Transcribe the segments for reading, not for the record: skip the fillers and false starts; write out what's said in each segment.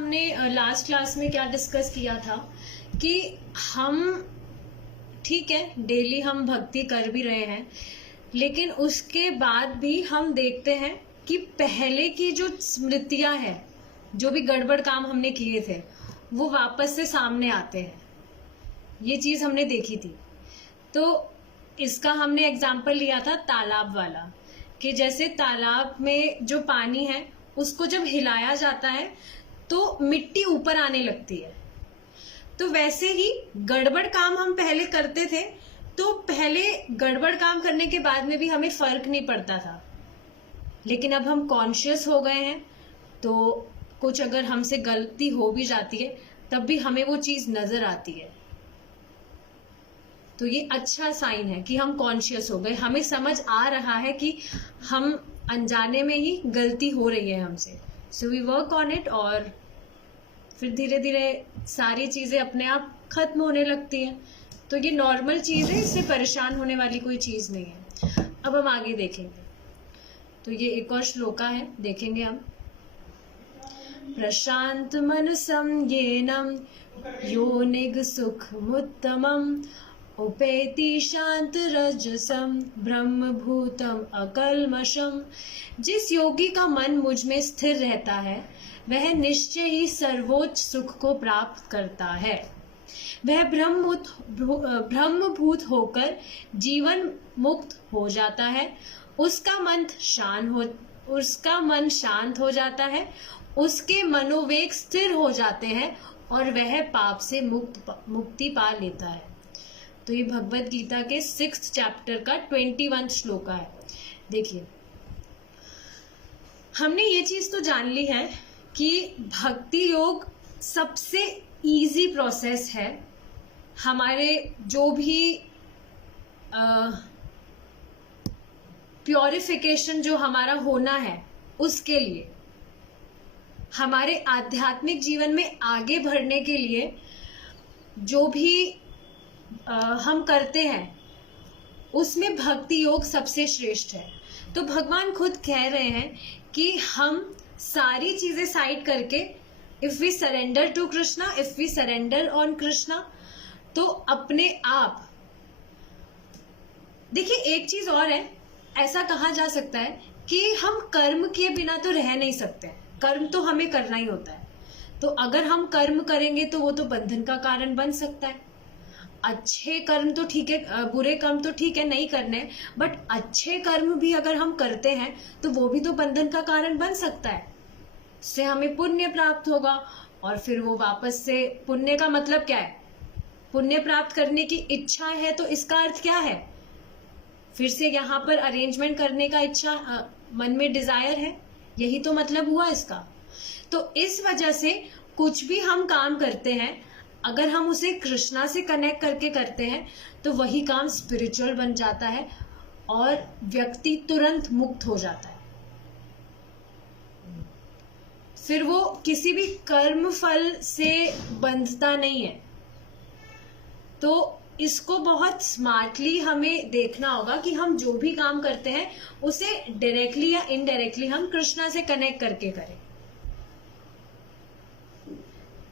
हमने last class में क्या डिस्कस किया था कि हम ठीक है डेली हम भक्ति कर भी रहे हैं, लेकिन उसके बाद भी हम देखते हैं कि पहले की जो स्मृतियां हैं, जो भी गड़बड़ काम हमने किए थे वो वापस से सामने आते हैं। ये चीज हमने देखी थी। तो इसका हमने एग्जाम्पल लिया था तालाब वाला, कि जैसे तालाब में जो पानी है उसको जब हिलाया जाता है तो मिट्टी ऊपर आने लगती है। तो वैसे ही गड़बड़ काम हम पहले करते थे, तो पहले गड़बड़ काम करने के बाद में भी हमें फर्क नहीं पड़ता था, लेकिन अब हम कॉन्शियस हो गए हैं तो कुछ अगर हमसे गलती हो भी जाती है तब भी हमें वो चीज नजर आती है। तो ये अच्छा साइन है कि हम कॉन्शियस हो गए, हमें समझ आ रहा है कि हम अनजाने में ही गलती हो रही है हमसे। So we work on it, और फिर धीरे धीरे सारी चीजें अपने आप खत्म होने लगती हैं। तो ये नॉर्मल चीज है, इससे परेशान होने वाली कोई चीज नहीं है। अब हम आगे देखेंगे। तो ये एक और श्लोका है, देखेंगे हम। प्रशांत मनसं येनम योनिग सुखमुत्तमम् उपेति शांत रजसम ब्रह्मभूतम अकल्मषम। जिस योगी का मन मुझ में स्थिर रहता है वह निश्चय ही सर्वोच्च सुख को प्राप्त करता है। वह ब्रह्मभूत होकर जीवन मुक्त हो जाता है। उसका मन शांत हो जाता है, उसके मनोवेग स्थिर हो जाते हैं और वह पाप से मुक्ति पा लेता है। तो ये भगवत गीता के 6th चैप्टर का 21 श्लोका है। देखिए, हमने ये चीज तो जान ली है कि भक्ति योग सबसे इजी प्रोसेस है हमारे जो भी प्योरिफिकेशन जो हमारा होना है उसके लिए, हमारे आध्यात्मिक जीवन में आगे बढ़ने के लिए जो भी हम करते हैं उसमें भक्ति योग सबसे श्रेष्ठ है। तो भगवान खुद कह रहे हैं कि हम सारी चीजें साइड करके if we surrender to Krishna, if we surrender on Krishna, तो अपने आप देखिए एक चीज और है, ऐसा कहा जा सकता है कि हम कर्म के बिना तो रह नहीं सकते, कर्म तो हमें करना ही होता है। तो अगर हम कर्म करेंगे तो वो तो बंधन का कारण बन सकता है। अच्छे कर्म तो ठीक है, बुरे कर्म तो ठीक है नहीं करने, बट अच्छे कर्म भी अगर हम करते हैं तो वो भी तो बंधन का कारण बन सकता है। इससे हमें पुण्य प्राप्त होगा और फिर वो वापस से, पुण्य का मतलब क्या है, पुण्य प्राप्त करने की इच्छा है तो इसका अर्थ क्या है, फिर से यहाँ पर अरेंजमेंट करने का इच्छा, मन में डिजायर है, यही तो मतलब हुआ इसका। तो इस वजह से कुछ भी हम काम करते हैं अगर हम उसे कृष्णा से कनेक्ट करके करते हैं तो वही काम स्पिरिचुअल बन जाता है और व्यक्ति तुरंत मुक्त हो जाता है। फिर वो किसी भी कर्म फल से बंधता नहीं है। तो इसको बहुत स्मार्टली हमें देखना होगा कि हम जो भी काम करते हैं उसे डायरेक्टली या इनडायरेक्टली हम कृष्णा से कनेक्ट करके करें।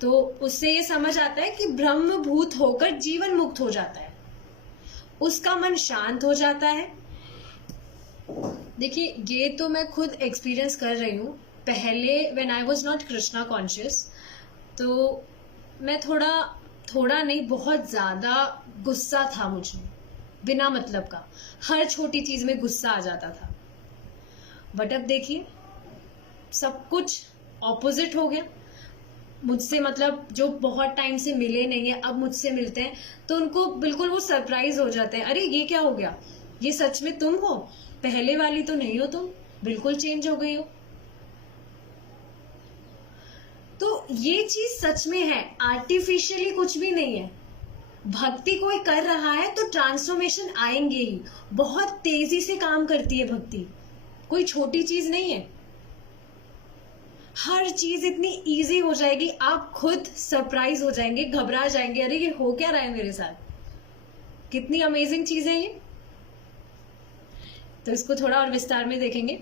तो उससे ये समझ आता है कि ब्रह्मभूत होकर जीवन मुक्त हो जाता है, उसका मन शांत हो जाता है। देखिए, ये तो मैं खुद एक्सपीरियंस कर रही हूँ। पहले when I was not Krishna conscious, तो मैं थोड़ा नहीं, बहुत ज्यादा गुस्सा था मुझ में, बिना मतलब का हर छोटी चीज में गुस्सा आ जाता था। बट अब देखिए सब कुछ ऑपोजिट हो गया। मुझसे मतलब जो बहुत टाइम से मिले नहीं है अब मुझसे मिलते हैं तो उनको बिल्कुल वो सरप्राइज हो जाते हैं, अरे ये क्या हो गया, ये सच में तुम हो, पहले वाली तो नहीं हो तुम, बिल्कुल चेंज हो गई हो। तो ये चीज सच में है, आर्टिफिशियली कुछ भी नहीं है। भक्ति कोई कर रहा है तो ट्रांसफॉर्मेशन आएंगे ही, बहुत तेजी से काम करती है भक्ति, कोई छोटी चीज नहीं है। हर चीज इतनी इजी हो जाएगी, आप खुद सरप्राइज हो जाएंगे, घबरा जाएंगे, अरे ये हो क्या रहा है मेरे साथ, कितनी अमेजिंग चीज है ये। तो इसको थोड़ा और विस्तार में देखेंगे।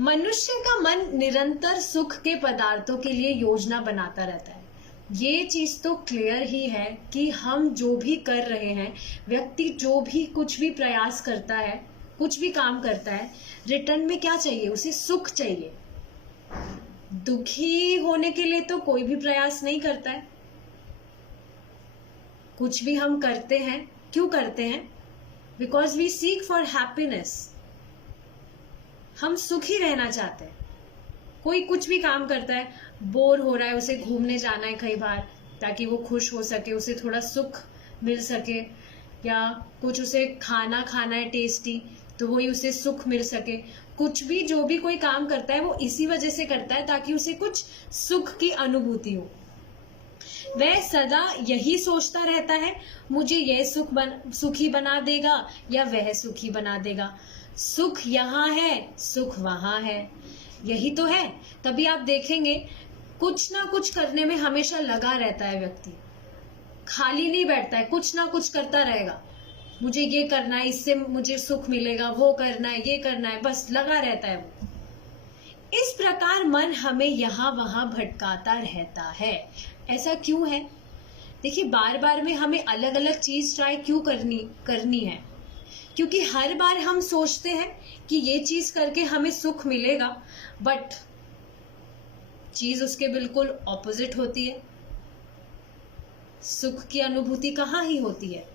मनुष्य का मन निरंतर सुख के पदार्थों के लिए योजना बनाता रहता है। ये चीज तो क्लियर ही है कि हम जो भी कर रहे हैं, व्यक्ति जो भी कुछ भी प्रयास करता है, कुछ भी काम करता है, रिटर्न में क्या चाहिए? उसे सुख चाहिए। दुखी होने के लिए तो कोई भी प्रयास नहीं करता है। कुछ भी हम करते हैं, क्यों करते हैं? Because we seek for happiness. हम सुखी रहना चाहते हैं। कोई कुछ भी काम करता है, बोर हो रहा है, उसे घूमने जाना है कई बार ताकि वो खुश हो सके, उसे थोड़ा सुख मिल सके, या कुछ उसे खाना खाना है टेस्टी, तो वही उसे सुख मिल सके। कुछ भी जो भी कोई काम करता है वो इसी वजह से करता है ताकि उसे कुछ सुख की अनुभूति हो। वह सदा यही सोचता रहता है, मुझे यह सुखी बना देगा या वह सुखी बना देगा। सुख यहाँ है, सुख वहां है, यही तो है। तभी आप देखेंगे कुछ ना कुछ करने में हमेशा लगा रहता है व्यक्ति, खाली नहीं बैठता है, कुछ ना कुछ करता रहेगा। मुझे ये करना है, इससे मुझे सुख मिलेगा, वो करना है, ये करना है, बस लगा रहता है वो। इस प्रकार मन हमें यहाँ वहां भटकाता रहता है। ऐसा क्यों है? देखिए, बार बार में हमें अलग अलग चीज ट्राई क्यों करनी है? क्योंकि हर बार हम सोचते हैं कि ये चीज करके हमें सुख मिलेगा, बट चीज उसके बिल्कुल ऑपोजिट होती है। सुख की अनुभूति कहाँ ही होती है।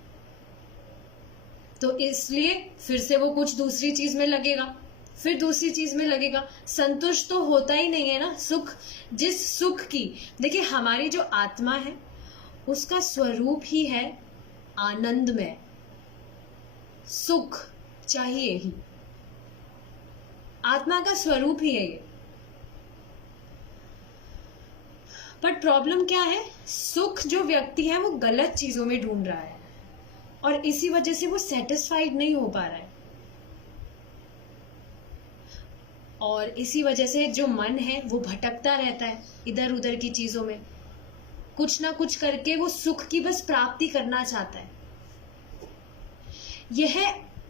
तो इसलिए फिर से वो कुछ दूसरी चीज में लगेगा, फिर दूसरी चीज में लगेगा, संतुष्ट तो होता ही नहीं है ना। जिस सुख की, देखिए हमारी जो आत्मा है उसका स्वरूप ही है आनंदमय। सुख चाहिए ही, आत्मा का स्वरूप ही है ये। बट प्रॉब्लम क्या है? सुख जो व्यक्ति है वो गलत चीजों में ढूंढ रहा है और इसी वजह से वो सेटिस्फाइड नहीं हो पा रहा है। और इसी वजह से जो मन है वो भटकता रहता है इधर उधर की चीजों में, कुछ ना कुछ करके वो सुख की बस प्राप्ति करना चाहता है। यह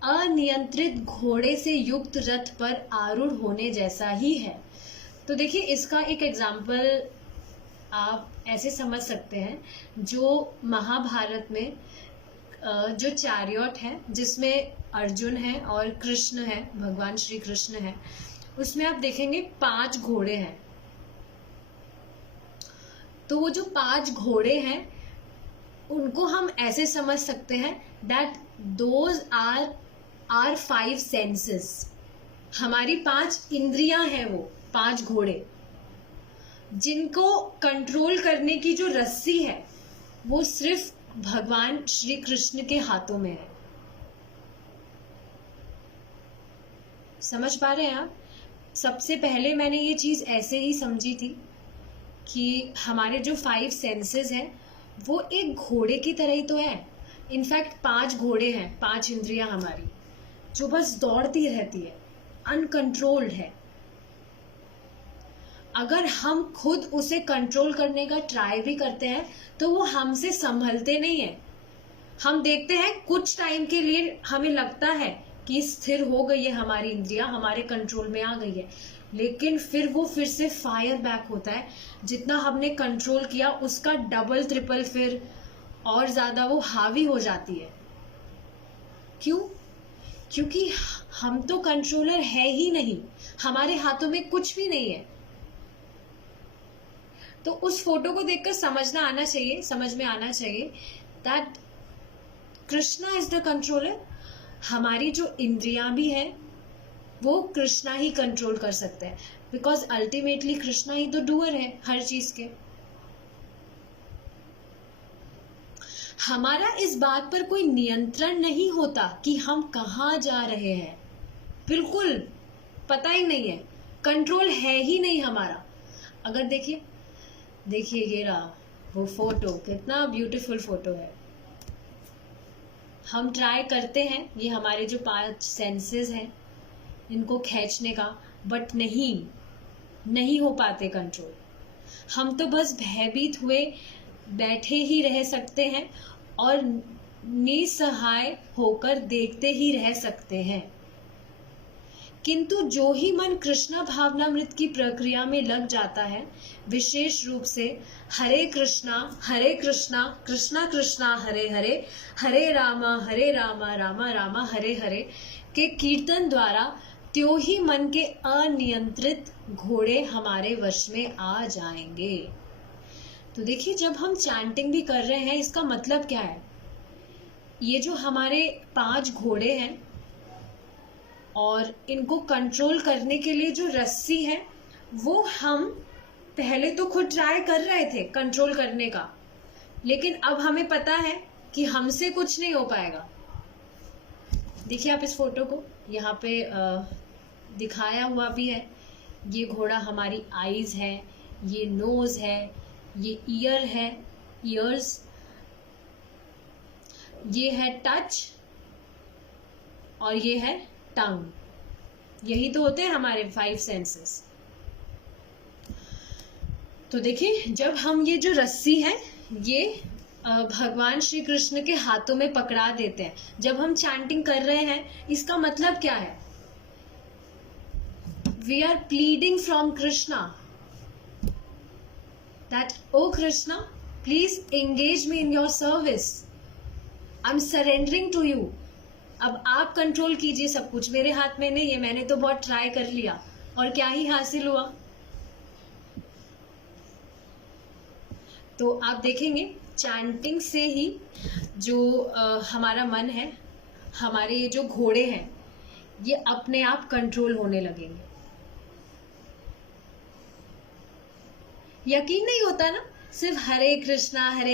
अनियंत्रित घोड़े से युक्त रथ पर आरूढ़ होने जैसा ही है। तो देखिए, इसका एक एग्जाम्पल आप ऐसे समझ सकते हैं, जो महाभारत में जो चैरियट है जिसमें अर्जुन है और कृष्ण है, भगवान श्री कृष्ण है, उसमें आप देखेंगे 5 घोड़े हैं। तो वो जो 5 घोड़े हैं उनको हम ऐसे समझ सकते हैं that those are 5 senses। हमारी 5 इंद्रियां हैं, वो 5 घोड़े जिनको कंट्रोल करने की जो रस्सी है वो सिर्फ भगवान श्री कृष्ण के हाथों में है। समझ पा रहे हैं आप? सबसे पहले मैंने ये चीज ऐसे ही समझी थी कि हमारे जो 5 सेंसेस हैं वो एक घोड़े की तरह ही तो है। इनफैक्ट 5 घोड़े हैं, 5 इंद्रियां हमारी जो बस दौड़ती रहती है, अनकंट्रोल्ड है। अगर हम खुद उसे कंट्रोल करने का ट्राई भी करते हैं तो वो हमसे संभलते नहीं है। हम देखते हैं कुछ टाइम के लिए हमें लगता है कि स्थिर हो गई है हमारी इंद्रियां, हमारे कंट्रोल में आ गई है, लेकिन फिर वो फिर से फायर बैक होता है। जितना हमने कंट्रोल किया उसका डबल ट्रिपल फिर और ज्यादा वो हावी हो जाती है। क्यों? क्योंकि हम तो कंट्रोलर है ही नहीं, हमारे हाथों में कुछ भी नहीं है। तो उस फोटो को देखकर समझ में आना चाहिए that Krishna is the controller. हमारी जो इंद्रियां भी हैं वो कृष्णा ही कंट्रोल कर सकते हैं, बिकॉज अल्टीमेटली कृष्णा ही तो डूअर है हर चीज के। हमारा इस बात पर कोई नियंत्रण नहीं होता कि हम कहाँ जा रहे हैं, बिल्कुल पता ही नहीं है, कंट्रोल है ही नहीं हमारा। अगर देखिए ये रहा वो फोटो, कितना ब्यूटीफुल फोटो है। हम ट्राई करते हैं ये हमारे जो 5 सेंसेस हैं इनको खींचने का, बट नहीं हो पाते कंट्रोल। हम तो बस भयभीत हुए बैठे ही रह सकते हैं और निसहाय होकर देखते ही रह सकते हैं। किंतु जो ही मन कृष्ण भावनामृत की प्रक्रिया में लग जाता है, विशेष रूप से हरे कृष्णा कृष्णा कृष्णा हरे हरे, हरे रामा रामा रामा हरे हरे के कीर्तन द्वारा, त्यों ही मन के अनियंत्रित घोड़े हमारे वश में आ जाएंगे। तो देखिए, जब हम चैंटिंग भी कर रहे हैं, इसका मतलब क्या है? ये जो हमारे 5 घोड़े हैं और इनको कंट्रोल करने के लिए जो रस्सी है, वो हम पहले तो खुद ट्राई कर रहे थे कंट्रोल करने का, लेकिन अब हमें पता है कि हमसे कुछ नहीं हो पाएगा। देखिए आप इस फोटो को, यहाँ पे दिखाया हुआ भी है। ये घोड़ा हमारी आईज है, ये नोज है, ये ईयर है, ईयर्स, ये है टच और ये है टंग। यही तो होते हैं हमारे 5 सेंसेस। तो देखिए, जब हम ये जो रस्सी है, ये भगवान श्री कृष्ण के हाथों में पकड़ा देते हैं जब हम चैंटिंग कर रहे हैं, इसका मतलब क्या है? We are pleading from Krishna that O Krishna, please engage me in your service, I am surrendering to you. अब आप कंट्रोल कीजिए सब कुछ, मेरे हाथ में नहीं है, मैंने तो बहुत ट्राई कर लिया और क्या ही हासिल हुआ। तो आप देखेंगे चैंटिंग से ही जो हमारा मन है, हमारे ये जो घोड़े हैं, ये अपने आप कंट्रोल होने लगेंगे। यकीन नहीं होता ना, सिर्फ हरे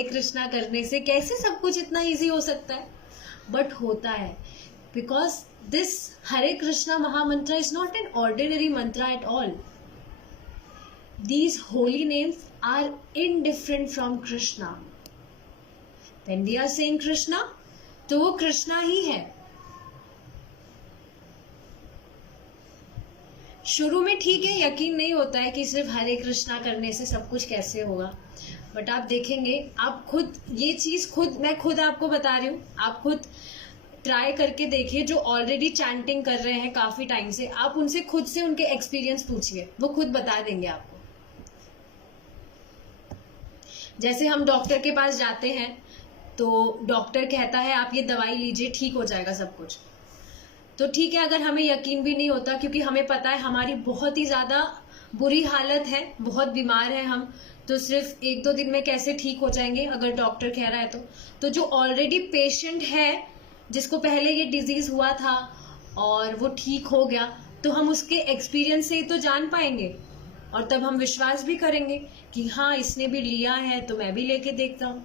कृष्णा करने से कैसे सब कुछ इतना इजी हो सकता है? बट होता है, बिकॉज दिस हरे कृष्णा महामंत्र इज नॉट एन ऑर्डिनरी मंत्र at all. These holy names are indifferent from Krishna. When we are saying Krishna, तो वो कृष्णा ही है। शुरू में ठीक है, यकीन नहीं होता है कि सिर्फ हरे कृष्णा करने से सब कुछ कैसे होगा, बट आप देखेंगे, आप खुद ये चीज मैं खुद आपको बता रही हूँ, आप खुद ट्राई करके देखिए। जो ऑलरेडी चैंटिंग कर रहे हैं काफी टाइम से, आप उनसे खुद से उनके एक्सपीरियंस पूछिए, वो खुद बता देंगे आपको। जैसे हम डॉक्टर के पास जाते हैं तो डॉक्टर कहता है आप ये दवाई लीजिए, ठीक हो जाएगा सब कुछ। तो ठीक है, अगर हमें यकीन भी नहीं होता, क्योंकि हमें पता है हमारी बहुत ही ज्यादा बुरी हालत है, बहुत बीमार है हम, तो सिर्फ 1-2 दिन में कैसे ठीक हो जाएंगे अगर डॉक्टर कह रहा है तो जो ऑलरेडी पेशेंट है, जिसको पहले ये डिजीज हुआ था और वो ठीक हो गया, तो हम उसके एक्सपीरियंस से ही तो जान पाएंगे और तब हम विश्वास भी करेंगे कि हाँ, इसने भी लिया है तो मैं भी लेके देखता हूं।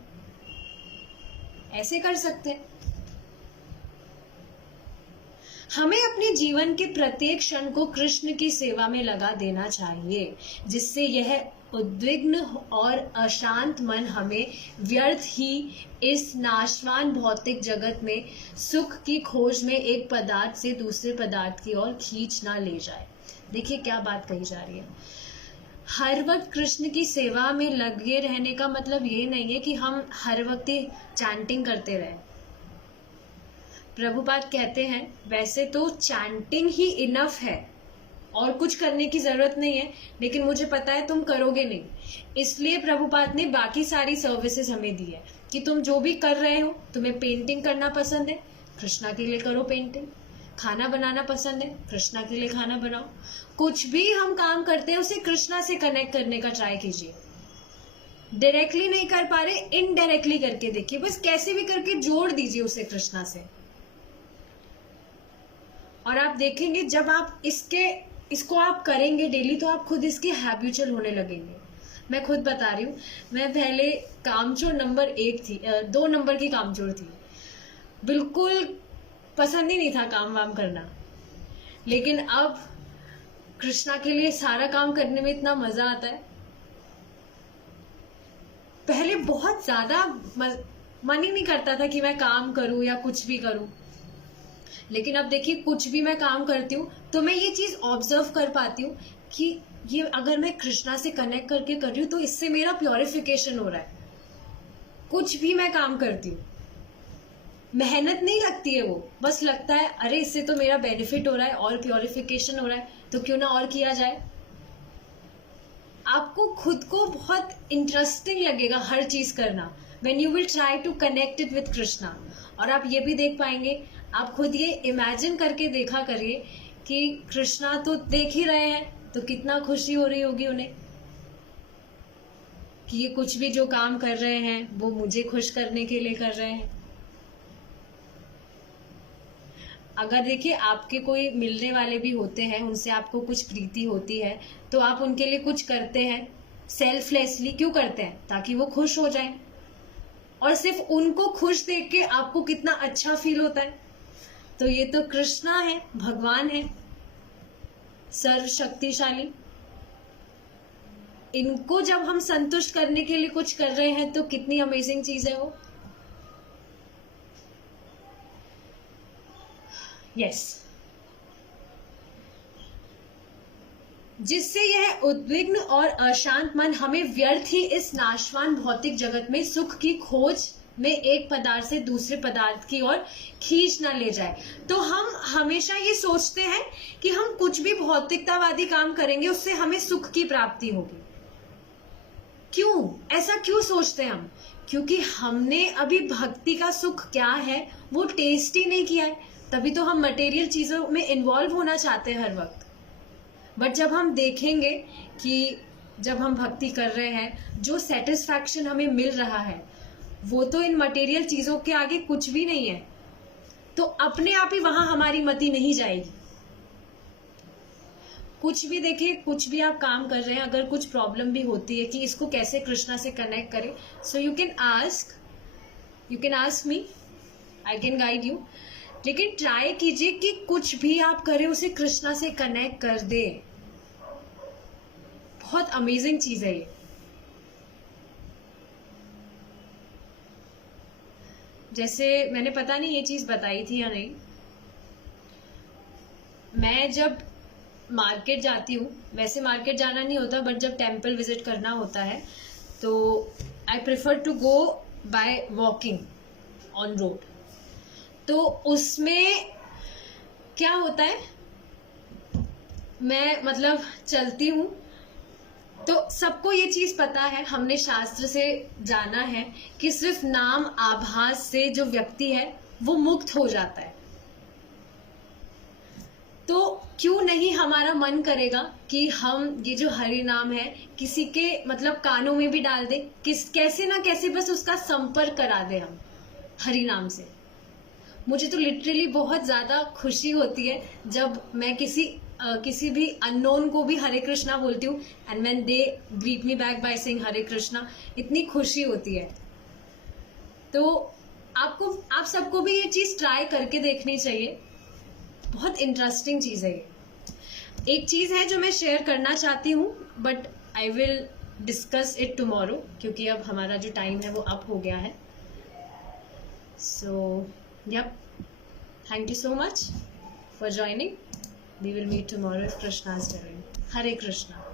ऐसे कर सकते हैं। हमें अपने जीवन के प्रत्येक क्षण को कृष्ण की सेवा में लगा देना चाहिए, जिससे यह उद्विग्न और अशांत मन हमें व्यर्थ ही इस नाशवान भौतिक जगत में सुख की खोज में एक पदार्थ से दूसरे पदार्थ की ओर खींच ना ले जाए। देखिए क्या बात कही जा रही है। हर वक्त कृष्ण की सेवा में लगे रहने का मतलब ये नहीं है कि हम हर वक्त ही चैंटिंग करते रहें। प्रभुपाद कहते हैं वैसे तो चैंटिंग ही इनफ है और कुछ करने की जरूरत नहीं है, लेकिन मुझे पता है तुम करोगे नहीं, इसलिए प्रभुपाद ने बाकी सारी सर्विसेज हमें दी है कि तुम जो भी कर रहे हो, तुम्हें पेंटिंग करना पसंद है, कृष्णा के लिए करो पेंटिंग, खाना बनाना पसंद है, कृष्णा के लिए खाना बनाओ, कुछ भी हम काम करते हैं उसे कृष्णा से कनेक्ट करने का ट्राई कीजिए। डायरेक्टली नहीं कर पा रहे, इनडायरेक्टली करके देखिए, बस कैसे भी करके जोड़ दीजिए उसे कृष्णा से, और आप देखेंगे जब आप इसको आप करेंगे डेली तो आप खुद इसके हैबिचुअल होने लगेंगे। मैं खुद बता रही हूँ, मैं पहले कामचोर नंबर 1 थी, 2 नंबर की कामचोर थी, बिल्कुल पसंद ही नहीं था काम वाम करना, लेकिन अब कृष्णा के लिए सारा काम करने में इतना मजा आता है। पहले बहुत ज्यादा मन ही नहीं करता था कि मैं काम करूं या कुछ भी करूं, लेकिन अब देखिए कुछ भी मैं काम करती हूँ तो मैं ये चीज ऑब्जर्व कर पाती हूँ कि ये अगर मैं कृष्णा से कनेक्ट करके कर रही हूँ तो इससे मेरा प्योरिफिकेशन हो रहा है। कुछ भी मैं काम करती हूँ, मेहनत नहीं लगती है, वो बस लगता है अरे इससे तो मेरा बेनिफिट हो रहा है और प्योरिफिकेशन हो रहा है, तो क्यों ना और किया जाए। आपको खुद को बहुत इंटरेस्टिंग लगेगा हर चीज करना when you will try to connect it with Krishna. और आप ये भी देख पाएंगे, आप खुद ये इमेजिन करके देखा करिए कि कृष्णा तो देख ही रहे हैं तो कितना खुशी हो रही होगी उन्हें कि ये कुछ भी जो काम कर रहे हैं वो मुझे खुश करने के लिए कर रहे हैं। अगर देखिए आपके कोई मिलने वाले भी होते हैं, उनसे आपको कुछ प्रीति होती है तो आप उनके लिए कुछ करते हैं सेल्फलेसली। क्यों करते हैं? ताकि वो खुश हो जाएं। और सिर्फ उनको खुश देख के आपको कितना अच्छा फील होता है। तो ये तो कृष्णा है, भगवान है, सर्वशक्तिशाली। इनको जब हम संतुष्ट करने के लिए कुछ कर रहे हैं तो कितनी अमेजिंग चीज है वो। यस जिससे यह उद्विग्न और अशांत मन हमें व्यर्थ ही इस नाशवान भौतिक जगत में सुख की खोज में एक पदार्थ से दूसरे पदार्थ की ओर खींच ना ले जाए। तो हम हमेशा ये सोचते हैं कि हम कुछ भी भौतिकतावादी काम करेंगे उससे हमें सुख की प्राप्ति होगी। क्यों ऐसा क्यों सोचते हैं हम? क्योंकि हमने अभी भक्ति का सुख क्या है वो टेस्ट ही नहीं किया है, तभी तो हम मटेरियल चीजों में इन्वॉल्व होना चाहते हैं हर वक्त। बट जब हम देखेंगे कि जब हम भक्ति कर रहे हैं जो सेटिस्फैक्शन हमें मिल रहा है वो तो इन मटेरियल चीजों के आगे कुछ भी नहीं है, तो अपने आप ही वहां हमारी मति नहीं जाएगी। कुछ भी देखिए, कुछ भी आप काम कर रहे हैं, अगर कुछ प्रॉब्लम भी होती है कि इसको कैसे कृष्णा से कनेक्ट करें, so you can ask me, I can guide you. लेकिन ट्राई कीजिए कि कुछ भी आप करें उसे कृष्णा से कनेक्ट कर दे। बहुत अमेजिंग चीज है ये। जैसे मैंने पता नहीं ये चीज बताई थी या नहीं, मैं जब मार्केट जाती हूँ, वैसे मार्केट जाना नहीं होता बट जब टेम्पल विजिट करना होता है तो I prefer to go by walking on road. तो उसमें क्या होता है, मैं मतलब चलती हूँ तो सबको ये चीज पता है, हमने शास्त्र से जाना है कि सिर्फ नाम आभास से जो व्यक्ति है वो मुक्त हो जाता है। तो क्यों नहीं हमारा मन करेगा कि हम ये जो हरि नाम है किसी के मतलब कानों में भी डाल दे, कैसे ना कैसे बस उसका संपर्क करा दे हम हरि नाम से। मुझे तो लिटरली बहुत ज्यादा खुशी होती है जब मैं किसी भी अननोन को भी हरे कृष्णा बोलती हूँ and when they greet me back by saying Hare Krishna, इतनी खुशी होती है। तो आप सबको भी ये चीज ट्राई करके देखनी चाहिए, बहुत इंटरेस्टिंग चीज है ये। एक चीज है जो मैं शेयर करना चाहती हूँ but I will discuss it tomorrow, क्योंकि अब हमारा जो टाइम है वो अप हो गया है। सो yep, thank you so much for joining. We will meet tomorrow if Krishna is willing. Hare Krishna.